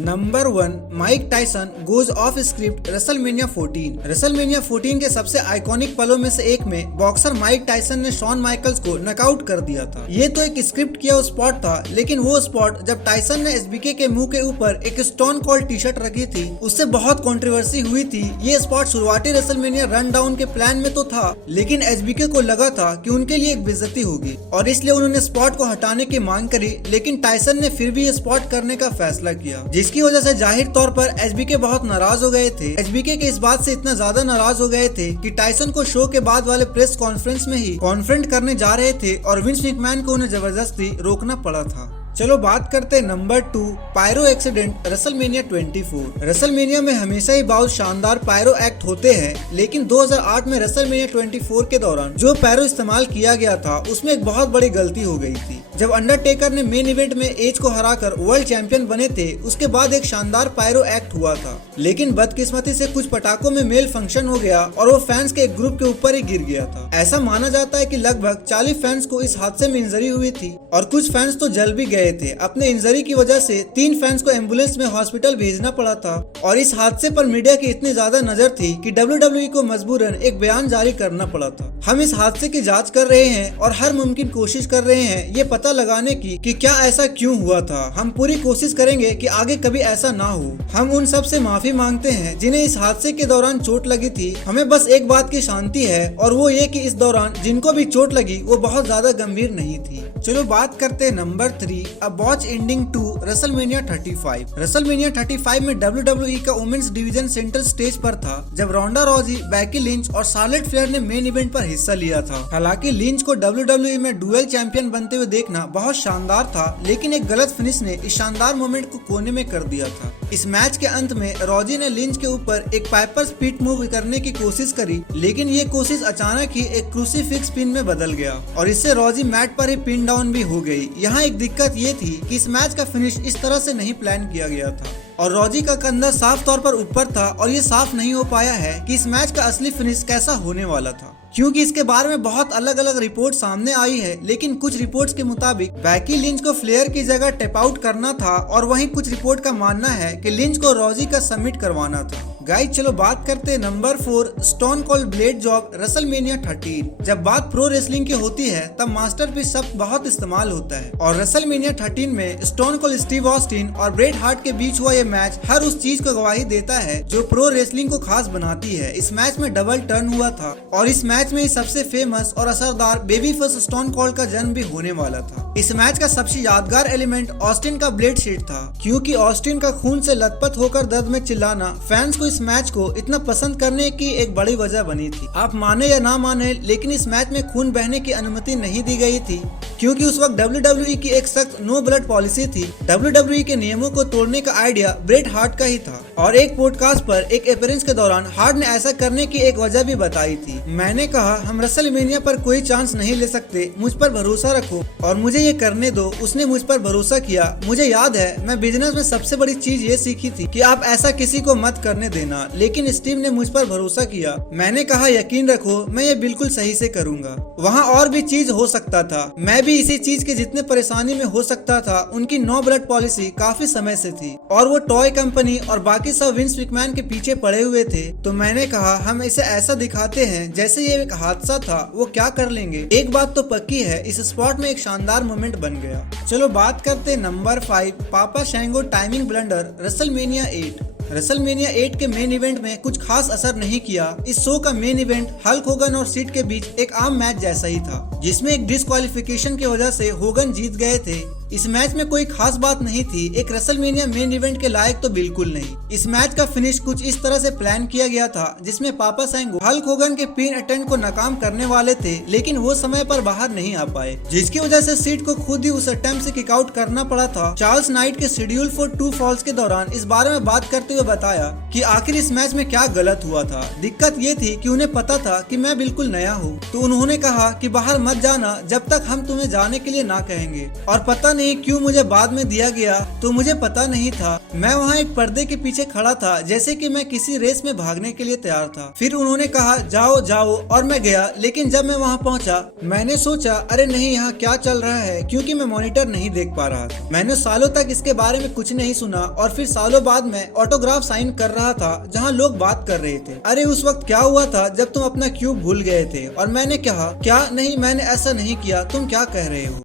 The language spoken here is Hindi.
Number 1, Mike Tyson goes off script WrestleMania 14। WrestleMania 14 के सबसे आइकॉनिक पलों में से एक में बॉक्सर माइक टायसन ने शॉन माइकल्स को नॉकआउट कर दिया था। ये तो एक स्क्रिप्ट किया स्पॉट था, लेकिन वो स्पॉट जब टायसन ने एसबीके के मुंह के ऊपर एक स्टोन कोल्ड टी शर्ट रखी थी, उससे बहुत कंट्रोवर्सी हुई थी। ये स्पॉट शुरुआती रेसलमेनिया रन डाउन के प्लान में तो था, लेकिन एसबीके को लगा था कि उनके लिए एक बेइज्जती होगी और इसलिए उन्होंने स्पॉट को हटाने की मांग करी, लेकिन टायसन ने फिर भी ये स्पॉट करने का फैसला किया, जिसकी वजह से जाहिर तौर पर एसबीके बहुत नाराज हो गए थे। एसबीके के इस बात से इतना ज्यादा नाराज हो गए थे कि टायसन को शो के बाद वाले प्रेस कॉन्फ्रेंस में ही कॉन्फ्रंट करने जा रहे थे और विंस मैकमैन को उन्हें जबरदस्ती रोकना पड़ा था। चलो बात करते हैं number 2, pyro accident WrestleMania 24। WrestleMania में हमेशा ही बहुत शानदार पायरो एक्ट होते हैं, लेकिन 2008 में रेसलमेनिया 24 के दौरान जो पायरो इस्तेमाल किया गया था उसमें एक बहुत बड़ी गलती हो गई थी। जब अंडरटेकर ने मेन इवेंट में एज को हराकर वर्ल्ड चैंपियन बने थे, उसके बाद एक शानदार पायरो एक्ट हुआ था, लेकिन बदकिस्मती से कुछ पटाखों में मेल फंक्शन हो गया और वो फैंस के एक ग्रुप के ऊपर ही गिर गया था। ऐसा माना जाता है कि लगभग 40 फैंस को इस हादसे में इंजरी हुई थी और कुछ फैंस तो जल भी गए थे। अपने इंजरी की वजह से 3 फैंस को एम्बुलेंस में हॉस्पिटल भेजना पड़ा था और इस हादसे पर मीडिया की इतनी ज्यादा नजर थी कि WWE को मजबूरन एक बयान जारी करना पड़ा था। हम इस हादसे की जांच कर रहे हैं और हर मुमकिन कोशिश कर रहे हैं ये पता लगाने की कि क्या ऐसा क्यों हुआ था। हम पूरी कोशिश करेंगे कि आगे कभी ऐसा ना हो। हम उन सब से माफी मांगते हैं जिन्हें इस हादसे के दौरान चोट लगी थी। हमें बस एक बात की शांति है और वो ये कि इस दौरान जिनको भी चोट लगी वो बहुत ज्यादा गंभीर नहीं थी। चलो बात करते हैं number 3, a watch ending to WrestleMania 35। WrestleMania 35 में WWE का वुमेन्स डिवीजन सेंटर स्टेज पर था जब रोंडा रॉजी, बैकी लिंच और शार्लेट फ्लेयर ने मेन इवेंट पर हिस्सा लिया था। हालांकि लिंच को WWE में डुअल चैंपियन बनते हुए देखना बहुत शानदार था, लेकिन एक गलत फिनिश ने इस शानदार मोमेंट को कोने में कर दिया था। इस मैच के अंत में रॉजी ने लिंच के ऊपर एक पाइपर स्पीड मूव करने की कोशिश करी, लेकिन ये कोशिश अचानक ही एक क्रूसीफिक्स पिन में बदल गया और इससे रॉजी मैट पर ही पिन डाउन भी हो गई। यहाँ एक दिक्कत ये थी कि इस मैच का फिनिश इस तरह से नहीं प्लान किया गया था और रॉजी का कंधा साफ तौर पर ऊपर था और ये साफ नहीं हो पाया है कि इस मैच का असली फिनिश कैसा होने वाला था, क्योंकि इसके बारे में बहुत अलग अलग रिपोर्ट सामने आई है। लेकिन कुछ रिपोर्ट्स के मुताबिक बैकी लिंच को फ्लेयर की जगह टेप आउट करना था और वहीं कुछ रिपोर्ट का मानना है कि लिंच को रॉजी का सबमिट करवाना था। गाइस चलो बात करते हैं number 4, stone cold blade job WrestleMania 13। जब बात प्रो रेसलिंग की होती है तब मास्टरपीस शब्द बहुत इस्तेमाल होता है और रेसलमेनिया 13 में स्टोन कोल्ड स्टीव ऑस्टिन और ब्रेट हार्ट के बीच हुआ ये मैच हर उस चीज को गवाही देता है जो प्रो रेसलिंग को खास बनाती है। इस मैच में डबल टर्न हुआ था और इस मैच में सबसे फेमस और असरदार बेबी फेस स्टोन कोल्ड का जन्म भी होने वाला था। इस मैच का सबसे यादगार एलिमेंट ऑस्टिन का ब्लेड शीट था, क्योंकि ऑस्टिन का खून से लथपथ होकर दर्द में चिल्लाना फैंस को इस मैच को इतना पसंद करने की एक बड़ी वजह बनी थी। आप माने या ना माने, लेकिन इस मैच में खून बहने की अनुमति नहीं दी गई थी, क्योंकि उस वक्त WWE की एक सख्त नो ब्लड पॉलिसी थी। WWE के नियमों को तोड़ने का आइडिया ब्रेट हार्ट का ही था और एक पॉडकास्ट पर एक अपीयरेंस के दौरान हार्ट ने ऐसा करने की एक वजह भी बताई थी। मैंने कहा हम रेसलमेनिया पर कोई चांस नहीं ले सकते, मुझ पर भरोसा रखो और मुझे ये करने दो। उसने मुझ पर भरोसा किया। मुझे याद है मैं बिजनेस में सबसे बड़ी चीज ये सीखी थी कि आप ऐसा किसी को मत करने देना, लेकिन स्टीव ने मुझ पर भरोसा किया। मैंने कहा यकीन रखो मैं ये बिल्कुल सही से करूंगा। वहाँ और भी चीज हो सकता था, मैं भी इसी चीज के जितने परेशानी में हो सकता था। उनकी नो ब्लड पॉलिसी काफी समय से थी और वो टॉय कंपनी और बाकी सब विंस मैकमैन के पीछे पड़े हुए थे, तो मैंने कहा हम इसे ऐसा दिखाते हैं जैसे ये एक हादसा था, वो क्या कर लेंगे। एक बात तो पक्की है, इस स्पॉट में एक शानदार मोमेंट बन गया। चलो बात करते नंबर 5, पापा शैंगो टाइमिंग ब्लंडर रेसलमेनिया 8। रेसलमेनिया 8 के मेन इवेंट में कुछ खास असर नहीं किया। इस शो का मेन इवेंट हल्क होगन और सीड के बीच एक आम मैच जैसा ही था, जिसमें एक डिस्क्वालिफिकेशन की वजह से होगन जीत गए थे। इस मैच में कोई खास बात नहीं थी, एक रेसलमेनिया मेन इवेंट के लायक तो बिल्कुल नहीं। इस मैच का फिनिश कुछ इस तरह से प्लान किया गया था जिसमें पापा शैंगो हल्क होगन के पिन अटेम्प्ट को नाकाम करने वाले थे, लेकिन वो समय पर बाहर नहीं आ पाए, जिसकी वजह से सीड को खुद ही उस अटेम्प्ट से किक आउट करना पड़ा था। चार्ल्स नाइट के शेड्यूल फॉर 2 फॉल्स के दौरान इस बारे में बात करते हुए बताया कि आखिर इस मैच में क्या गलत हुआ था। दिक्कत ये थी कि उन्हें पता था कि मैं बिल्कुल नया हूँ, तो उन्होंने कहा कि बाहर मत जाना जब तक हम तुम्हें जाने के लिए ना कहेंगे, और पता नहीं क्यों मुझे बाद में दिया गया तो मुझे पता नहीं था। मैं वहाँ एक पर्दे के पीछे खड़ा था जैसे कि मैं किसी रेस में भागने के लिए तैयार था। फिर उन्होंने कहा जाओ जाओ और मैं गया, लेकिन जब मैं वहाँ पहुँचा मैंने सोचा अरे नहीं यहाँ क्या चल रहा है, क्योंकि मैं मॉनिटर नहीं देख पा रहा था। मैंने सालों तक इसके बारे में कुछ नहीं सुना और फिर सालों बाद में ऑटोग्राफ साइन कर रहा था जहाँ लोग बात कर रहे थे। अरे उस वक्त क्या हुआ था जब तुम अपना क्यूब भूल गए थे? और मैंने कहा क्या नहीं, मैंने ऐसा नहीं किया, तुम क्या कह रहे हो?